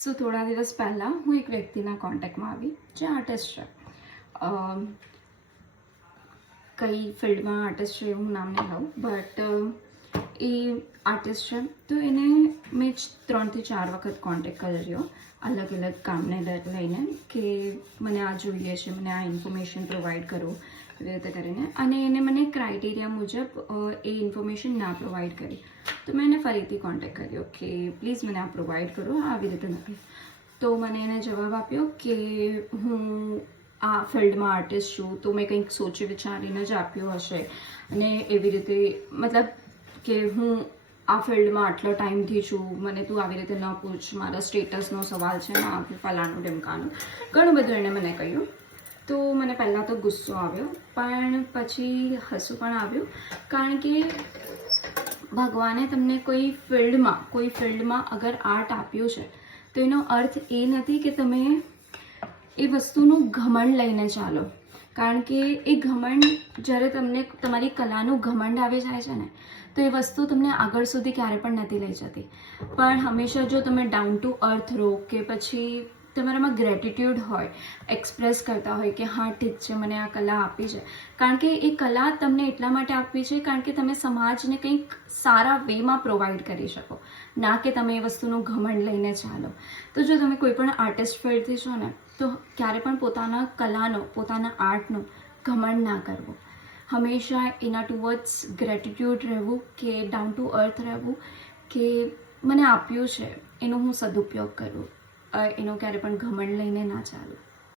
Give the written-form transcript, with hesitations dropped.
સો થોડા દિવસ પહેલાં હું એક વ્યક્તિના કોન્ટેક્ટમાં આવી જે આર્ટિસ્ટ છે. કઈ ફિલ્ડમાં આર્ટિસ્ટ છે હું નામ નહીં લઉં, બટ એ આર્ટિસ્ટ છે. તો એને મેં 3 થી 4 વખત કોન્ટેક્ટ કર્યો અલગ અલગ કામને લઈને કે મને આ જોઈએ છે, મને આ ઇન્ફોર્મેશન પ્રોવાઈડ કરો એવી રીતે કરીને. અને એને મને ક્રાઇટેરિયા મુજબ એ ઇન્ફોર્મેશન ના પ્રોવાઈડ કરી. તો મેં એને ફરીથી કોન્ટેક્ટ કર્યો કે પ્લીઝ મને આ પ્રોવાઈડ કરો, આવી રીતે નથી. તો મને એને જવાબ આપ્યો કે હું આ ફિલ્ડમાં આર્ટિસ્ટ છું, તો મેં કંઈક સોચી વિચારીને જ આપ્યો હશે. અને એવી રીતે મતલબ કે હું આ ફિલ્ડમાં આટલો ટાઈમથી છું, મને તું આવી રીતે ન પૂછ, મારા સ્ટેટસનો સવાલ છે, ના ફલાણું ઢીમકાનું ઘણું બધું એણે મને કહ્યું. તો મને પહેલાં તો ગુસ્સો આવ્યો, પણ પછી હસવું પણ આવ્યું, કારણ કે ભગવાને તમને કોઈ ફિલ્ડમાં અગર આર્ટ આપ્યું છે તો એનો અર્થ એ નથી કે તમે એ વસ્તુનું ઘમંડ લઈને ચાલો. કારણ કે એ ઘમંડ જ્યારે તમને તમારી કલાનું ઘમંડ આવી જાય છે ને, તો એ વસ્તુ તમને આગળ સુધી ક્યારે પણ નથી લઈ જતી. પણ હંમેશા જો તમે ડાઉન ટુ અર્થ રહો, કે પછી તમારામાં ગ્રેટિટ્યૂડ હોય, એક્સપ્રેસ કરતા હોય કે હા ઠીક છે, મને આ કલા આપી છે. કારણ કે એ કલા તમને એટલા માટે આપી છે કારણ કે તમે સમાજને કંઈક સારા વેમાં પ્રોવાઈડ કરી શકો, ના કે તમે એ વસ્તુનું ઘમંડ લઈને ચાલો. તો જો તમે કોઈ પણ આર્ટિસ્ટ ફિલ્ડથી છો ને, તો ક્યારે પણ પોતાના કલાનો, પોતાના આર્ટનો ઘમંડ ના કરવો. હંમેશા એના ટુવર્ડ્સ ગ્રેટિટ્યૂડ રહેવું, કે ડાઉન ટુ અર્થ રહેવું, કે મને આપ્યું છે એનો હું સદુપયોગ કરું, એનો ક્યારે પણ ઘમંડ લઈને ના ચાલું.